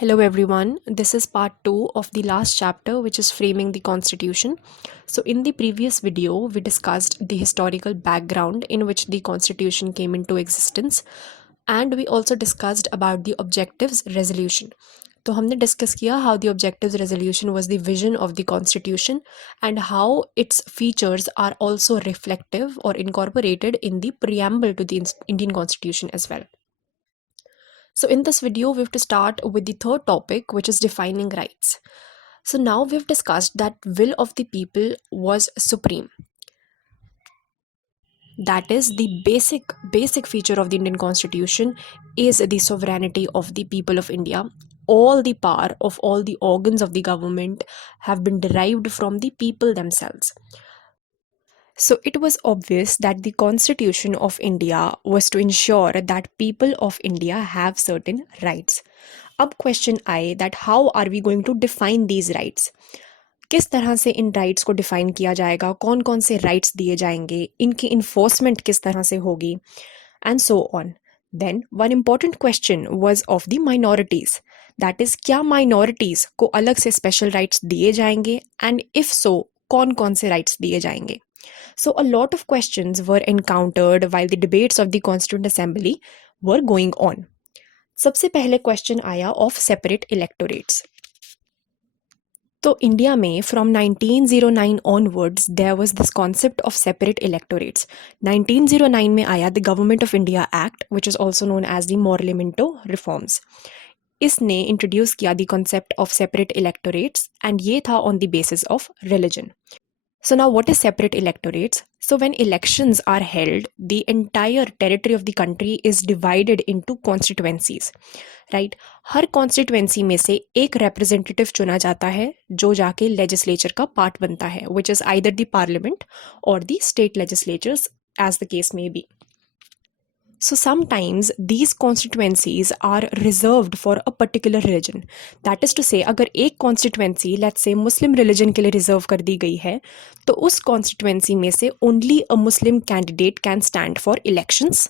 Hello everyone, this is part 2 of the last chapter, which is framing the constitution. So in the previous video we discussed the historical background in which the constitution came into existence, and we also discussed about the objectives resolution. तो हमने discuss किया how the objectives resolution was the vision of the constitution and how its features are also reflective or incorporated in the preamble to the Indian constitution as well. So in this video, we have to start with the third topic, which is defining rights. So now we've discussed that will of the people was supreme. That is the basic feature of the Indian Constitution is the sovereignty of the people of India. All the power of all the organs of the government have been derived from the people themselves. So it was obvious that the Constitution of India was to ensure that people of India have certain rights. अब question आए that how are we going to define these rights? किस तरह से इन rights को define किया जाएगा, कौन कौन से राइट्स दिए जाएंगे, इनकी इन्फोर्समेंट किस तरह से होगी, and so on. Then one important question was of the minorities, that is क्या माइनॉरिटीज को अलग से स्पेशल राइट्स दिए जाएंगे, एंड इफ सो कौन कौन से राइट्स दिए जाएंगे. So a lot of questions were encountered while the debates of the Constituent Assembly were going on. सबसे पहले क्वेश्चन आया ऑफ सेपरेट इलेक्टोरेट्स. तो इंडिया में from 1909 onwards there was this concept of separate electorates. 1909 में आया the government of India act, which is also known as the Morley Minto reforms. इसने introduce किया the concept of separate electorates, and ये था on the basis of religion. So now what is separate electorates? So when elections are held, the entire territory of the country is divided into constituencies, right? Her constituency में से एक representative चुना जाता है जो जाके legislature का part बनता है, which is either the parliament or the state legislatures as the case may be. So sometimes these constituencies are reserved for a particular religion. That is to say, अगर एक constituency let's say Muslim religion के लिए reserve कर दी गई है, तो उस constituency में से only a Muslim candidate can stand for elections,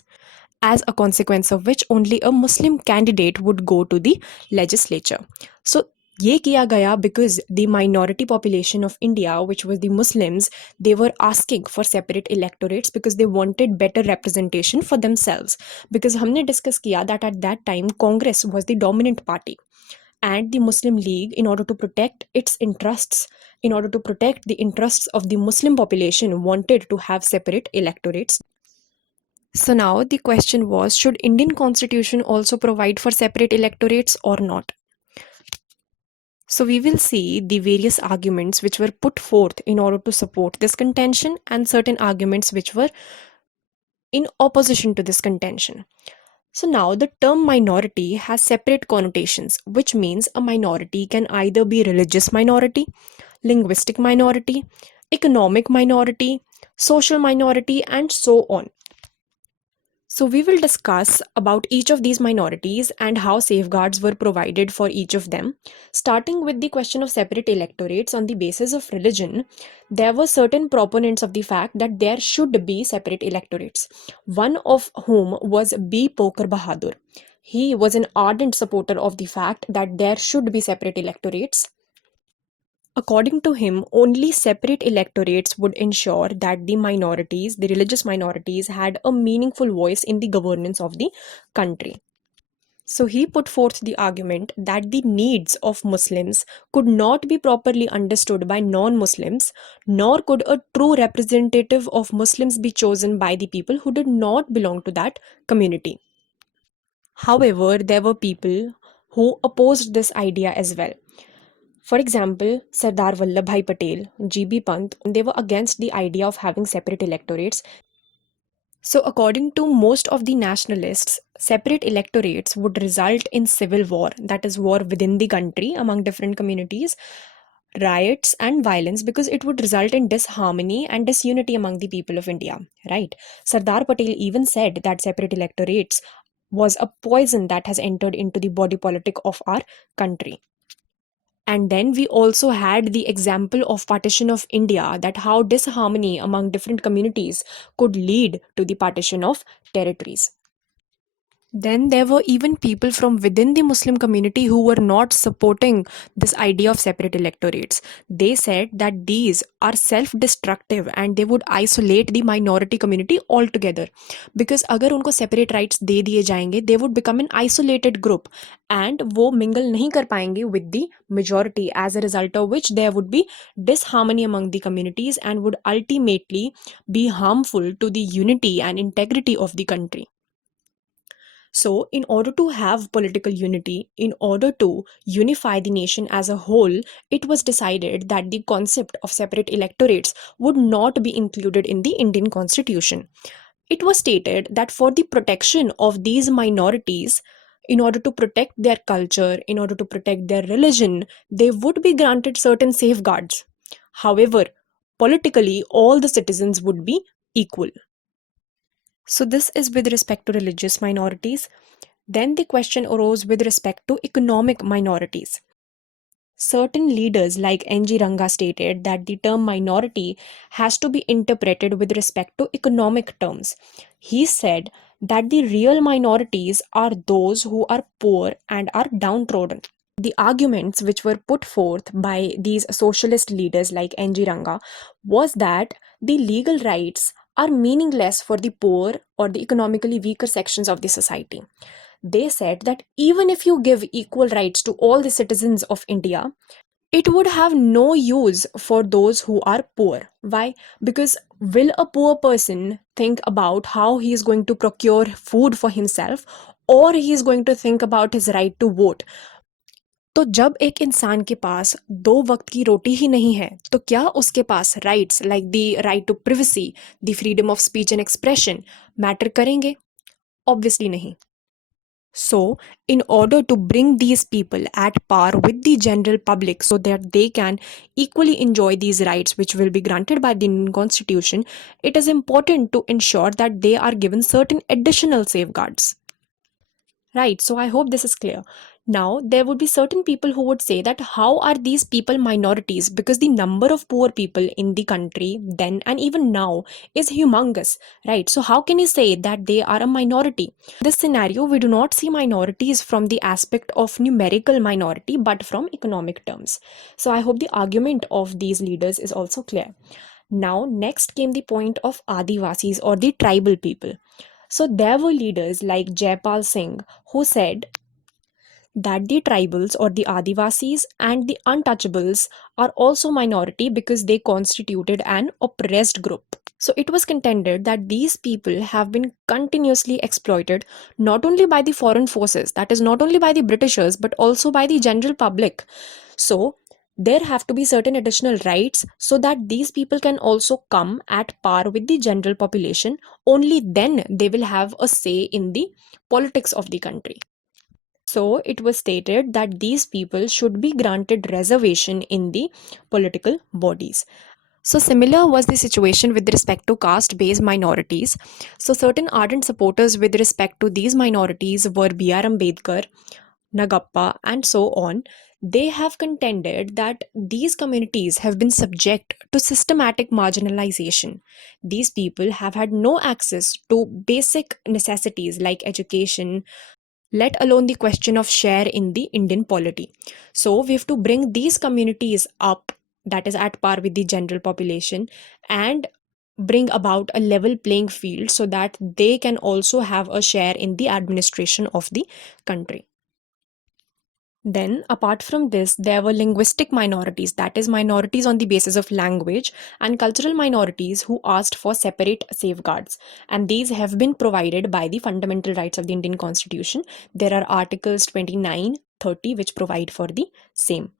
as a consequence of which only a Muslim candidate would go to the legislature. So ये किया गया because the minority population of India, which was the Muslims, they were asking for separate electorates because they wanted better representation for themselves. Because हमने discuss किया that at that time Congress was the dominant party, and the Muslim League, in order to protect its interests, in order to protect the interests of the Muslim population, wanted to have separate electorates. So now the question was, should Indian constitution also provide for separate electorates or not? So we will see the various arguments which were put forth in order to support this contention, and certain arguments which were in opposition to this contention. So now the term minority has separate connotations, which means a minority can either be religious minority, linguistic minority, economic minority, social minority, and so on. So we will discuss about each of these minorities and how safeguards were provided for each of them. Starting with the question of separate electorates on the basis of religion, there were certain proponents of the fact that there should be separate electorates, one of whom was B. Pokhar Bahadur. He was an ardent supporter of the fact that there should be separate electorates. According to him, only separate electorates would ensure that the minorities, the religious minorities, had a meaningful voice in the governance of the country. So he put forth the argument that the needs of Muslims could not be properly understood by non-Muslims, nor could a true representative of Muslims be chosen by the people who did not belong to that community. However, there were people who opposed this idea as well. For example, Sardar Vallabhbhai Patel, GB Pant, they were against the idea of having separate electorates. So according to most of the nationalists, separate electorates would result in civil war, that is war within the country among different communities, riots and violence, because it would result in disharmony and disunity among the people of India, right? Sardar Patel even said that separate electorates was a poison that has entered into the body politic of our country. And then we also had the example of partition of India, that how disharmony among different communities could lead to the partition of territories. Then there were even people from within the Muslim community who were not supporting this idea of separate electorates. They said that these are self destructive and they would isolate the minority community altogether. Because अगर उनको separate rights दे दिए जाएंगे, they would become an isolated group and वो mingle नहीं कर पाएंगे with the majority, as a result of which there would be disharmony among the communities and would ultimately be harmful to the unity and integrity of the country. So, in order to have political unity, in order to unify the nation as a whole, it was decided that the concept of separate electorates would not be included in the Indian constitution. It was stated that for the protection of these minorities, in order to protect their culture, in order to protect their religion, they would be granted certain safeguards. However, politically, all the citizens would be equal. So, this is with respect to religious minorities. Then the question arose with respect to economic minorities. Certain leaders like NG Ranga stated that the term minority has to be interpreted with respect to economic terms. He said that the real minorities are those who are poor and are downtrodden. The arguments which were put forth by these socialist leaders like NG Ranga was that the legal rights are meaningless for the poor or the economically weaker sections of the society. They said that even if you give equal rights to all the citizens of India, it would have no use for those who are poor. Why? Because will a poor person think about how he is going to procure food for himself, or he is going to think about his right to vote? तो जब एक इंसान के पास 2 वक़्त की रोटी ही नहीं है, तो क्या उसके पास rights like the right to privacy, the freedom of speech and expression matter करेंगे? ऑब्वियसली नहीं. So, in order to bring these people at par with the general public so that they can equally enjoy these rights which will be granted by the Indian Constitution, it is important to ensure that they are given certain additional safeguards. Right, so I hope this is clear. Now, there would be certain people who would say that how are these people minorities? Because the number of poor people in the country then and even now is humongous, right? So, how can you say that they are a minority? In this scenario, we do not see minorities from the aspect of numerical minority but from economic terms. So, I hope the argument of these leaders is also clear. Now, next came the point of Adivasis or the tribal people. So there were leaders like Jaipal Singh who said that the tribals or the Adivasis and the untouchables are also minority because they constituted an oppressed group. So it was contended that these people have been continuously exploited not only by the foreign forces, that is not only by the Britishers, but also by the general public. So there have to be certain additional rights so that these people can also come at par with the general population. Only then they will have a say in the politics of the country. So it was stated that these people should be granted reservation in the political bodies. So similar was the situation with respect to caste-based minorities. So certain ardent supporters with respect to these minorities were B.R. Ambedkar, Nagappa, and so on. They have contended that these communities have been subject to systematic marginalization. These people have had no access to basic necessities like education, let alone the question of share in the Indian polity. So we have to bring these communities up, that is at par with the general population, and bring about a level playing field so that they can also have a share in the administration of the country. Then, apart from this, there were linguistic minorities, that is, minorities on the basis of language, and cultural minorities who asked for separate safeguards. And these have been provided by the fundamental rights of the Indian Constitution. There are Articles 29, 30, which provide for the same.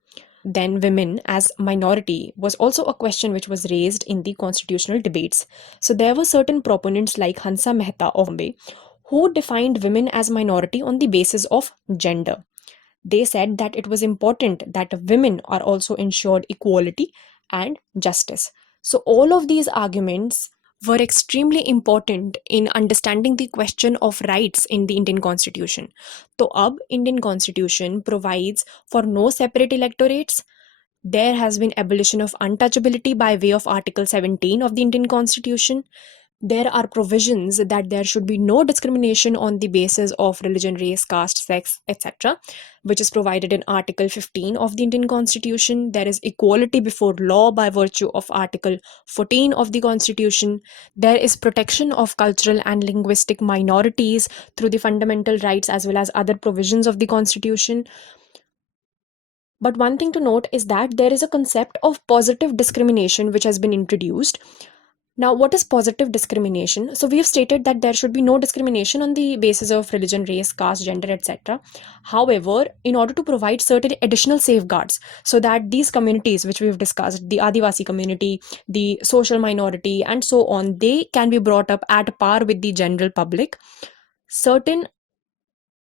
Then, women as minority was also a question which was raised in the constitutional debates. So, there were certain proponents like Hansa Mehta of Bombay who defined women as minority on the basis of gender. They said that it was important that women are also ensured equality and justice. So, all of these arguments were extremely important in understanding the question of rights in the Indian Constitution. So, अब Indian Constitution provides for no separate electorates. There has been abolition of untouchability by way of Article 17 of the Indian Constitution. There are provisions that there should be no discrimination on the basis of religion, race, caste, sex, etc., which is provided in Article 15 of the Indian Constitution. There is equality before law by virtue of Article 14 of the Constitution. There is protection of cultural and linguistic minorities through the fundamental rights as well as other provisions of the Constitution. But one thing to note is that there is a concept of positive discrimination which has been introduced. Now, what is positive discrimination? So, we have stated that there should be no discrimination on the basis of religion, race, caste, gender, etc. However, in order to provide certain additional safeguards so that these communities, which we have discussed, the Adivasi community, the social minority, and so on, they can be brought up at par with the general public, certain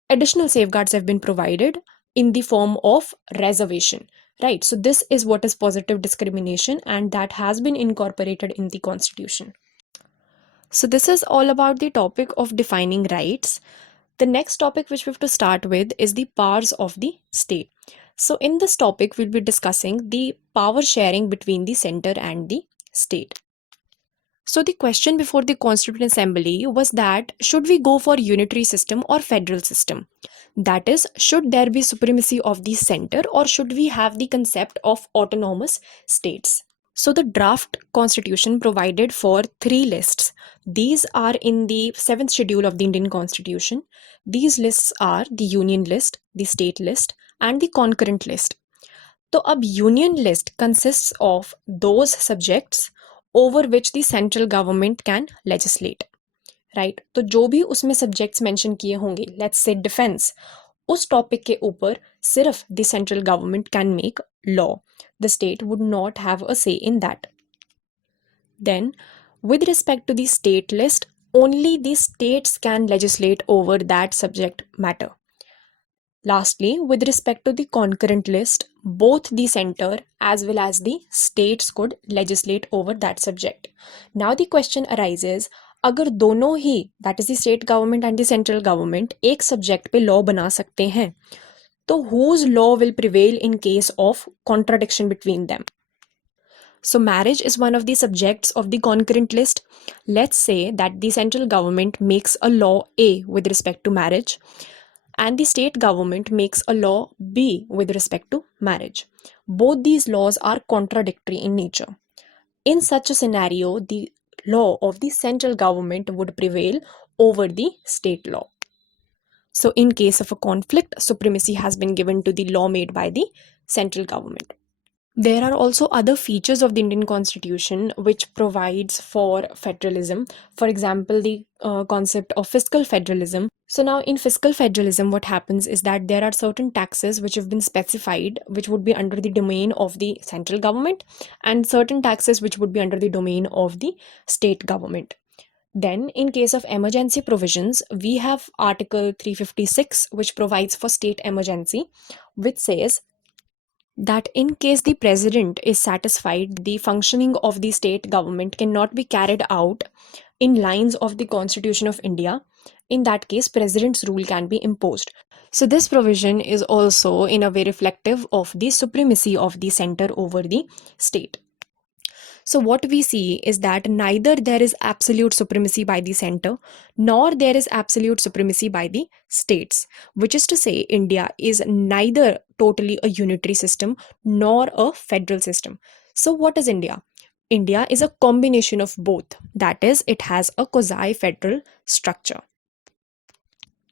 additional safeguards have been provided in the form of reservation, right? So this is what is positive discrimination, and that has been incorporated in the constitution. So this is all about the topic of defining rights. The next topic which we have to start with is the powers of the state. So in this topic we'll be discussing the power sharing between the center and the state. So the question before the Constituent Assembly was that should we go for unitary system or federal system? That is, should there be supremacy of the center or should we have the concept of autonomous states? So the draft constitution provided for three lists. These are in the seventh schedule of the Indian Constitution. These lists are the union list, the state list, and the concurrent list. तो अब union list consists of those subjects over which the central government can legislate, right? तो जो भी उसमें subjects mention किए होंगे, let's say defense, उस topic के ऊपर सिर्फ the central government can make law. The state would not have a say in that. Then, with respect to the state list, only the states can legislate over that subject matter. Lastly, with respect to the concurrent list, both the center as well as the states could legislate over that subject. Now the question arises, अगर दोनों ही, that is the state government and the central government, एक subject पे law बना सकते हैं, तो whose law will prevail in case of contradiction between them? So marriage is one of the subjects of the concurrent list. Let's say that the central government makes a law A with respect to marriage, and the state government makes a law B with respect to marriage. Both these laws are contradictory in nature. In such a scenario, the law of the central government would prevail over the state law. So in case of a conflict, supremacy has been given to the law made by the central government. There are also other features of the Indian Constitution which provides for federalism. For example, the concept of fiscal federalism. So now in fiscal federalism, what happens is that there are certain taxes which have been specified, which would be under the domain of the central government, and certain taxes which would be under the domain of the state government. Then, in case of emergency provisions, we have Article 356, which provides for state emergency, which says that in case the president is satisfied the functioning of the state government cannot be carried out in lines of the Constitution of India, in that case president's rule can be imposed. So this provision is also in a way reflective of the supremacy of the center over the state. So what we see is that neither there is absolute supremacy by the center nor there is absolute supremacy by the states, which is to say India is neither totally a unitary system nor a federal system. So what is India? India is a combination of both. That is, it has a quasi-federal structure,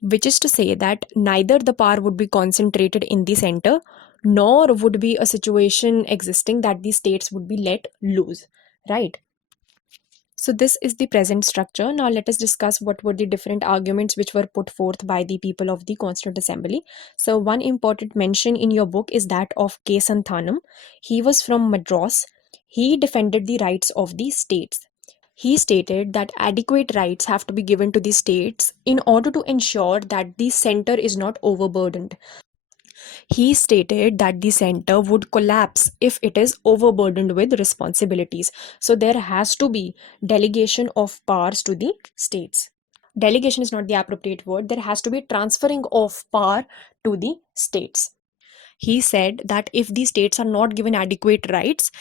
which is to say that neither the power would be concentrated in the center nor would be a situation existing that the states would be let loose, right? So this is the present structure. Now let us discuss what were the different arguments which were put forth by the people of the Constituent Assembly. So one important mention in your book is that of K. Santhanam. He was from Madras. He defended the rights of the states. He stated that adequate rights have to be given to the states in order to ensure that the center is not overburdened. He stated that the center would collapse if it is overburdened with responsibilities. So there has to be delegation of powers to the states. Delegation is not the appropriate word. There has to be transferring of power to the states. He said that if the states are not given adequate rights,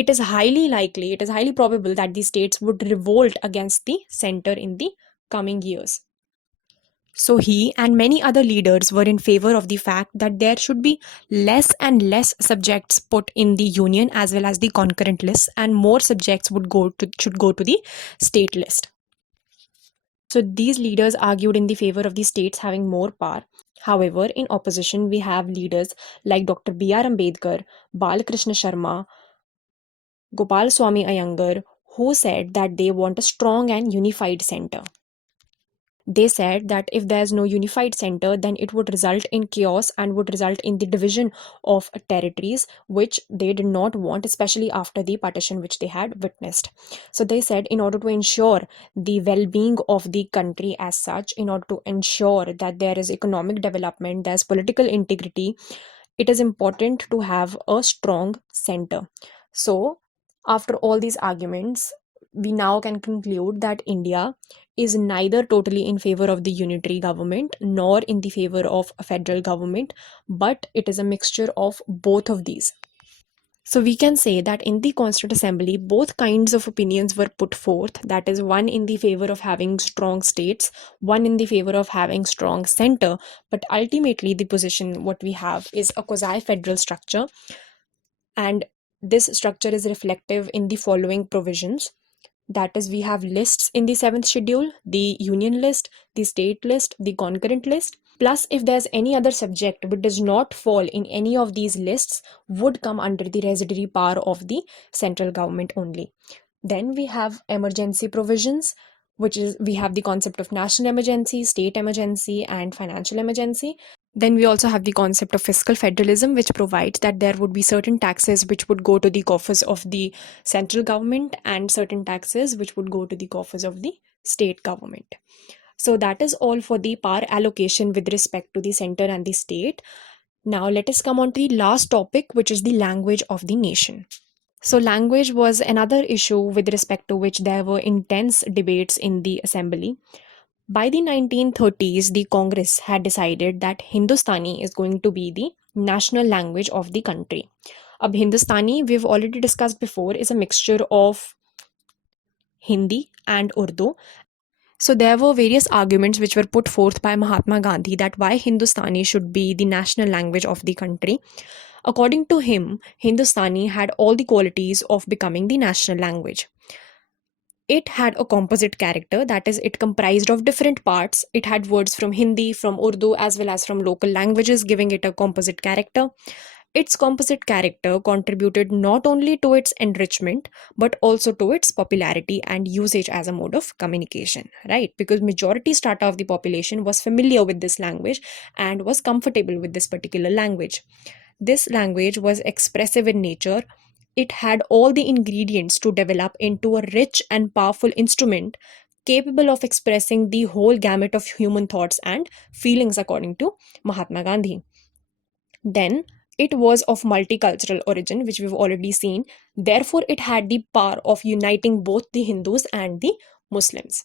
it is highly likely, it is highly probable that these states would revolt against the center in the coming years. So he and many other leaders were in favor of the fact that there should be less and less subjects put in the union as well as the concurrent lists, and more subjects should go to the state list. So these leaders argued in the favor of the states having more power. However, in opposition, we have leaders like Dr. B.R. Ambedkar, Balakrishna Sharma, Gopal Swami Iyengar, who said that they want a strong and unified center. They said that if there's no unified center, then it would result in chaos and would result in the division of territories, which they did not want, especially after the partition which they had witnessed. So they said, in order to ensure the well being of the country as such, in order to ensure that there is economic development, there's political integrity, it is important to have a strong center. So, after all these arguments, we now can conclude that India is neither totally in favor of the unitary government nor in the favor of a federal government, but it is a mixture of both of these. So we can say that in the Constituent Assembly, both kinds of opinions were put forth. That is, one in the favor of having strong states, one in the favor of having strong center. But ultimately, the position what we have is a quasi-federal structure, and this structure is reflective in the following provisions. That is, we have lists in the seventh schedule: the union list, the state list, the concurrent list. Plus, if there's any other subject which does not fall in any of these lists, would come under the residuary power of the central government only. Then we have emergency provisions, which is, we have the concept of national emergency, state emergency, and financial emergency. Then we also have the concept of fiscal federalism, which provides that there would be certain taxes which would go to the coffers of the central government and certain taxes which would go to the coffers of the state government. So that is all for the power allocation with respect to the center and the state. Now let us come on to the last topic, which is the language of the nation. So language was another issue with respect to which there were intense debates in the assembly. By the 1930s, the Congress had decided that Hindustani is going to be the national language of the country. Ab Hindustani, we've already discussed before, is a mixture of Hindi and Urdu. So there were various arguments which were put forth by Mahatma Gandhi that why Hindustani should be the national language of the country. According to him, Hindustani had all the qualities of becoming the national language. It had a composite character, that is, it comprised of different parts. It had words from Hindi, from Urdu, as well as from local languages, giving it a composite character. Its composite character contributed not only to its enrichment but also to its popularity and usage as a mode of communication, right? Because majority strata of the population was familiar with this language and was comfortable with this particular language. This language was expressive in nature. It had all the ingredients to develop into a rich and powerful instrument capable of expressing the whole gamut of human thoughts and feelings, according to Mahatma Gandhi. Then, it was of multicultural origin, which we've already seen. Therefore, it had the power of uniting both the Hindus and the Muslims.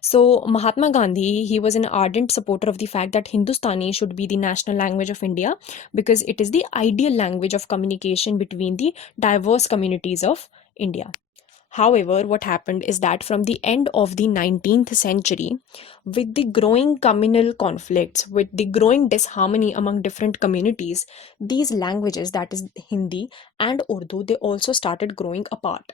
So, Mahatma Gandhi, he was an ardent supporter of the fact that Hindustani should be the national language of India because it is the ideal language of communication between the diverse communities of India. However, what happened is that from the end of the 19th century, with the growing communal conflicts, with the growing disharmony among different communities, these languages, that is Hindi and Urdu, they also started growing apart.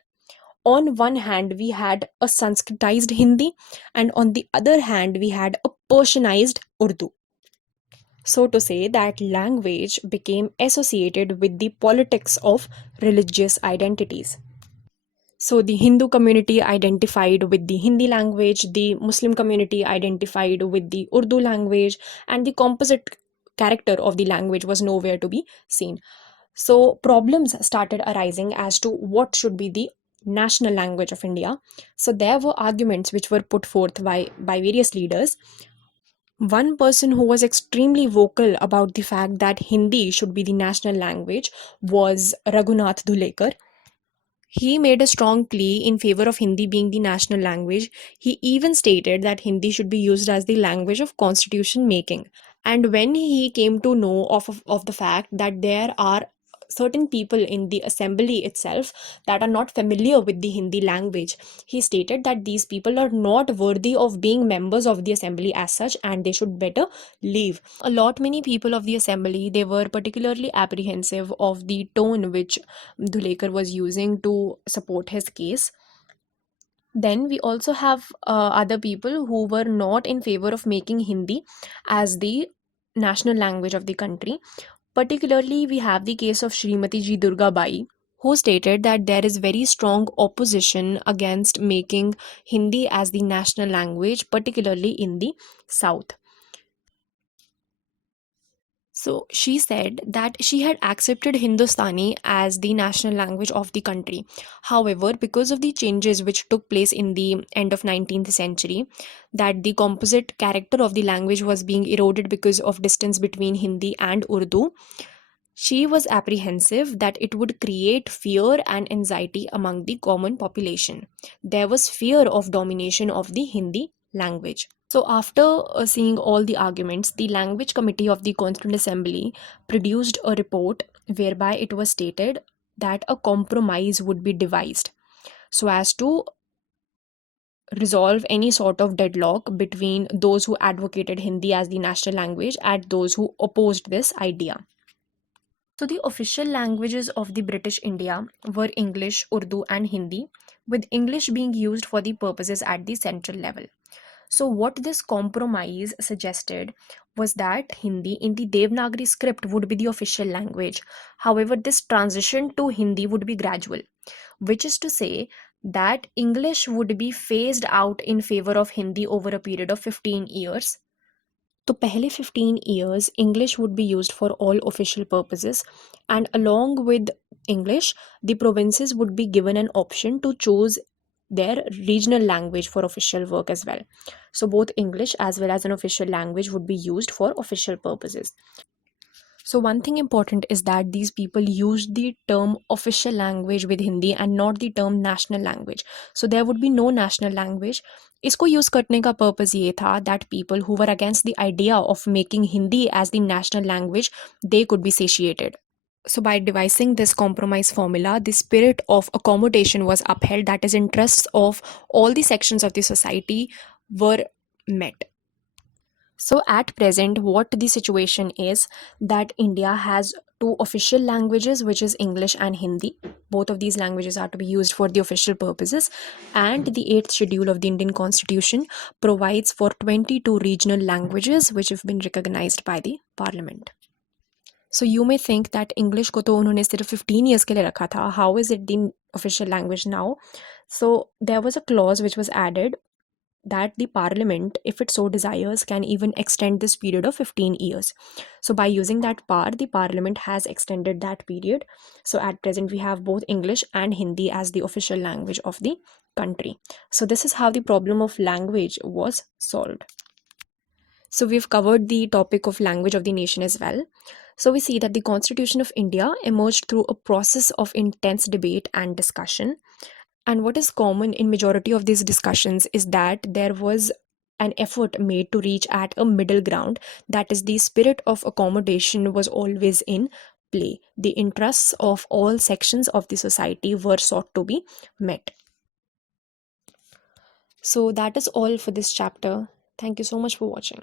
On one hand, we had a Sanskritized Hindi, and on the other hand, we had a Persianized Urdu. So to say that language became associated with the politics of religious identities. So the Hindu community identified with the Hindi language, the Muslim community identified with the Urdu language, and the composite character of the language was nowhere to be seen. So problems started arising as to what should be the national language of India. So there were arguments which were put forth by various leaders. One person who was extremely vocal about the fact that Hindi should be the national language was Raghunath Dhulekar. He made a strong plea in favor of Hindi being the national language. He even stated that Hindi should be used as the language of constitution making. And when he came to know of the fact that there are certain people in the assembly itself that are not familiar with the Hindi language. He stated that these people are not worthy of being members of the assembly as such, and they should better leave. A lot many people of the assembly, they were particularly apprehensive of the tone which Dhulekar was using to support his case. Then we also have other people who were not in favor of making Hindi as the national language of the country. Particularly, we have the case of Srimati Ji Durga Bai, who stated that there is very strong opposition against making Hindi as the national language, particularly in the South. So she said that she had accepted Hindustani as the national language of the country. However, because of the changes which took place in the end of 19th century, that the composite character of the language was being eroded because of distance between Hindi and Urdu, she was apprehensive that it would create fear and anxiety among the common population. There was fear of domination of the Hindi language. So, after seeing all the arguments, the Language Committee of the Constituent Assembly produced a report whereby it was stated that a compromise would be devised so as to resolve any sort of deadlock between those who advocated Hindi as the national language and those who opposed this idea. So, the official languages of the British India were English, Urdu, and Hindi, with English being used for the purposes at the central level. So, what this compromise suggested was that Hindi in the Devanagari script would be the official language. However, this transition to Hindi would be gradual, which is to say that English would be phased out in favor of Hindi over a period of 15 years. तो पहले 15 years English would be used for all official purposes, and along with English, the provinces would be given an option to choose their regional language for official work as well. So both English as well as an official language would be used for official purposes. So one thing important is that these people used the term official language with Hindi and not the term national language. So there would be no national language. इसको use करने का purpose ये था that people who were against the idea of making Hindi as the national language, they could be satiated. So by devising this compromise formula, the spirit of accommodation was upheld, that is, interests of all the sections of the society were met. So at present, what the situation is that India has two official languages, which is English and Hindi. Both of these languages are to be used for the official purposes. And the 8th schedule of the Indian Constitution provides for 22 regional languages which have been recognized by the Parliament. So you may think that English को तो उन्होंने सिर्फ 15 years के लिए रखा था. How is it the official language now? So there was a clause which was added that the Parliament, if it so desires, can even extend this period of 15 years. So by using that power, the Parliament has extended that period. So at present, we have both English and Hindi as the official language of the country. So this is how the problem of language was solved. So we've covered the topic of language of the nation as well. So we see that the Constitution of India emerged through a process of intense debate and discussion. And what is common in majority of these discussions is that there was an effort made to reach at a middle ground. That is, the spirit of accommodation was always in play. The interests of all sections of the society were sought to be met. So that is all for this chapter. Thank you so much for watching.